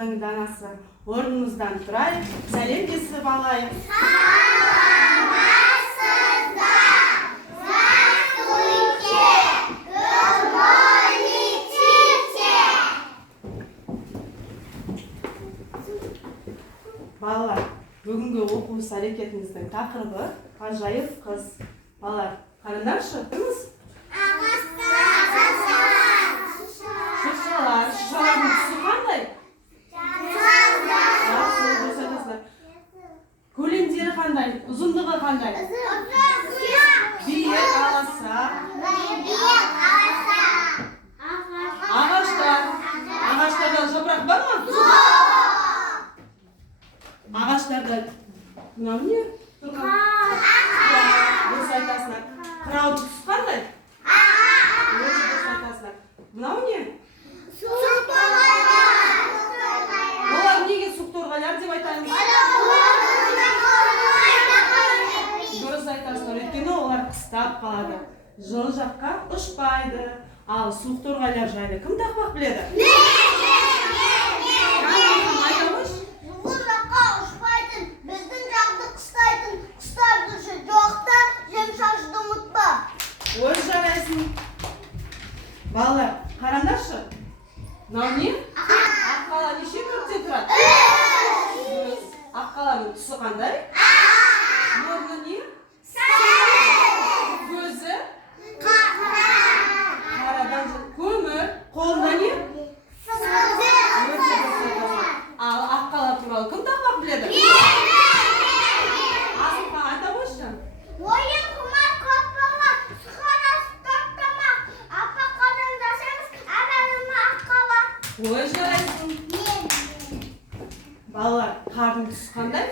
қыздың данасы. Орнымыздан тұрайық, сәлем десіп алайық. Балалар, бүгінгі оқу әрекетіміздің тақырыбы ғажайып қыз. Балалар, қараңдаршы, кіміз? Шыршалар. Шыршалардың түсі қандай? Көлемдері қандай? Ұзындығы қандай? Биік, аласа. Ағаштар. Ағаштарда жапырақ бар ма? Ағаштарда мынау не? Дұрыс айтасыңдар. Қырау түсі қандай? Дұрыс айтасыңдар. Мынау не? Олар неге суқторғайлар деп айтамыз? Дұрыс айтасыңдар. Өйткені олар қыстап қалады. Жыл жаққа ұшпайды. Ал суқторғайлар жайлы кім тақпақ біледі? Ой, жарайсың. Балалар, қараңдаршы. Мынау не? Аққала неше бөліктен тұрады? Аққаланың түсі қандай? Мұрны не? Көзі? Қарадан көмір. Қолында не? Ал аққала туралы кім тақпақ біледі? Асылхан, айта қойшы. Ой, жарайсың. Балалар, қардың түсі қандай?